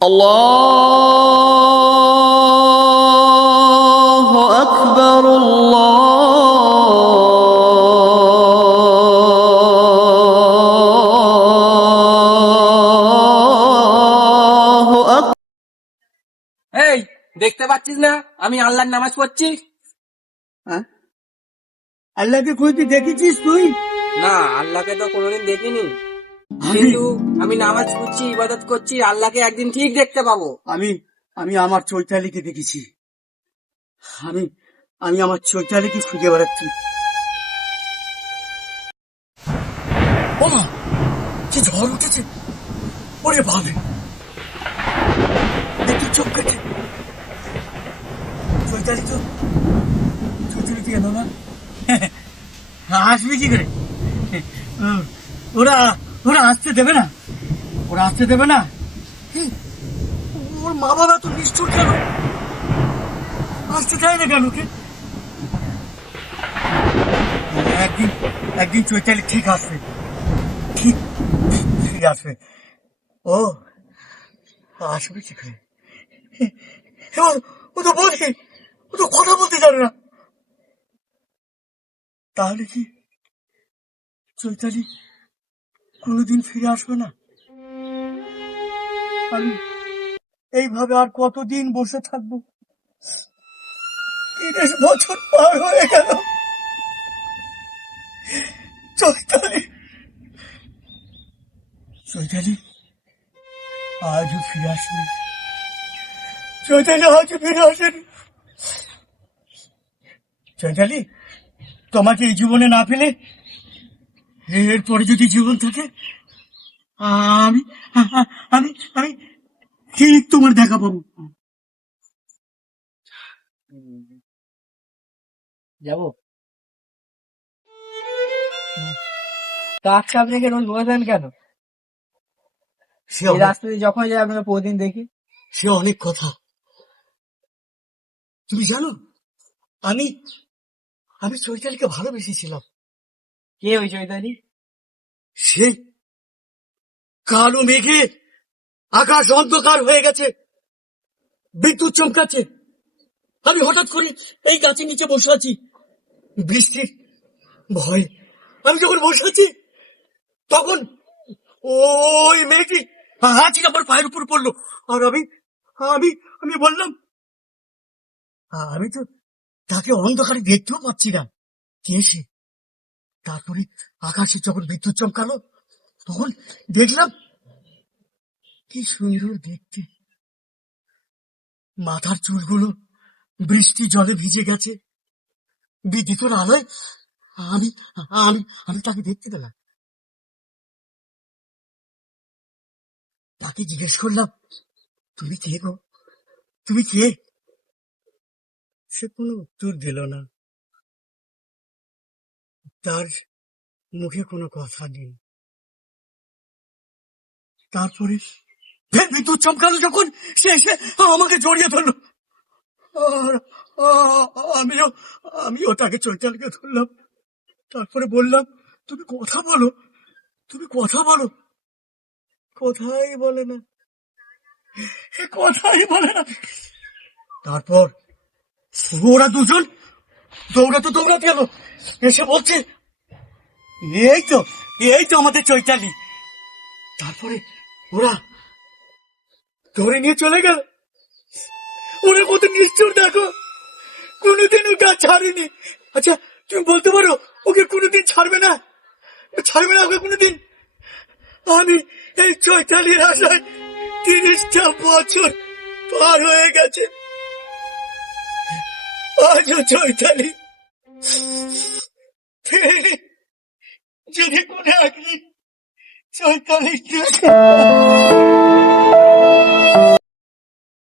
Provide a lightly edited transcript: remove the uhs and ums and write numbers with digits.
আল্লাহু আকবার, আল্লাহু আকবার। এই, দেখতে পাচ্ছিস না আমি আল্লাহর নামাজ পড়ছি? হ্যাঁ? আল্লাহকে খুঁজতে দেখেছিস তুই? না, আল্লাহকে তো কোনোদিন দেখিনি, আমি কিন্তু আমি নামাজ পড়ছি, ইবাদত করছি, আল্লাহকে একদিন ঠিক দেখতে পাবো। আমি আমি আমার চৈতালিকে দেখেছি। আমি আমি আমার চৈতালিকে খুঁজে বেড়াচ্ছি। ও মা, কি ঝড় উঠেছে! ওরে ভাবে একটু চোখ কেটে চৈতালি তো এলো না। আসবি কি করে? ওরা ওরা আসতে দেবে না, ওরা আসতে দেবে না। কি, ওর মা বাবা তো নিষ্ঠুর কেন? আসতে চায় না কেন ওকে? একদিন একদিন চৈতালি ঠিক আসবে, ঠিক ঠিক আসবে। ও আসবে কি করে? এবার ও তো বলছে, ও তো কথা বলতে জানে না। তাহলে কি চৈতালি কোনোদিন ফিরে আসবে না? আমি এইভাবে আর কতদিন বসে থাকবো? 30 বছর পার হয়ে গেল, চৈতালি চৈতালি আজও ফিরে আসেনি। চৈতালি আজও ফিরে আসেনি। চৈতালি, তোমাকে এই জীবনে না পেলে এরপরে যদি জীবন থাকে, আমি আমি আমি ঠিক তোমার দেখা পাবো। যাবো তা আজকে আপনাকে রোজ বলেছেন কেন? সে এই অনেক রাস্তা দিয়ে যখন যাই আপনাকে প্রতিদিন দেখি। সে অনেক কথা। তুমি জানো, আমি আমি চৈতালিকে ভালোবেসেছিলাম। কে ওই চৈতালি? সে কালো মেঘে আকাশ অন্ধকার হয়ে গেছে, বিদ্যুৎ চমকাচ্ছে। আমি হঠাৎ করে এই গাছের নিচে বসে আছি, বৃষ্টির ভয়ে। আমি যখন বসে আছি, তখন ওই মেয়েটি হাঁচি আমার পায়ের উপর পড়লো। আর আমি আমি আমি বললাম, আমি তো তাকে অন্ধকারে দেখতেও পাচ্ছি না কে সে। তারপরে আকাশে যখন বিদ্যুৎ চমকালো, তখন দেখলাম কি সুন্দর দেখতে। মাথার চুলগুলো বৃষ্টি জলে ভিজে গেছে, বিদ্যুতের আলোয় আমি আমি আমি তাকে দেখতে পেলাম। তাকে জিজ্ঞেস করলাম, তুমি কে গো, তুমি কে? সে কোনো উত্তর দিল না, তার মুখে কোনো কথা নেই। তারপরে ফের বিদ্যুৎ চমকালো যখন, সে এসে আমাকে জড়িয়ে ধরলো। আর আমিও আমিও তাকে চৈতালিকে ধরলাম। তারপরে বললাম, তুমি কথা বলো, তুমি কথা বলো। কথাই বলে না, কথাই বলে না। তারপর ওরা দুজন দৌড়াতে গেল, এসে বলছে, এই তো এই তো আমাদের চৈতালি। তারপরে ওরা ধরে নিয়ে চলে গেল। ওরা কত নিষ্ঠুর দেখো, কোনোদিন ওকে আর ছাড়েনি। আচ্ছা, তুমি বলতে পারো ওকে কোনোদিন ছাড়বে না? ছাড়বে না ওকে কোনোদিন? আমি এই চৈতালির আশায় 30টা বছর পার হয়ে গেছে, আজও চৈতালি ফেরেনি। যদি কোনো একদিন চৈতালি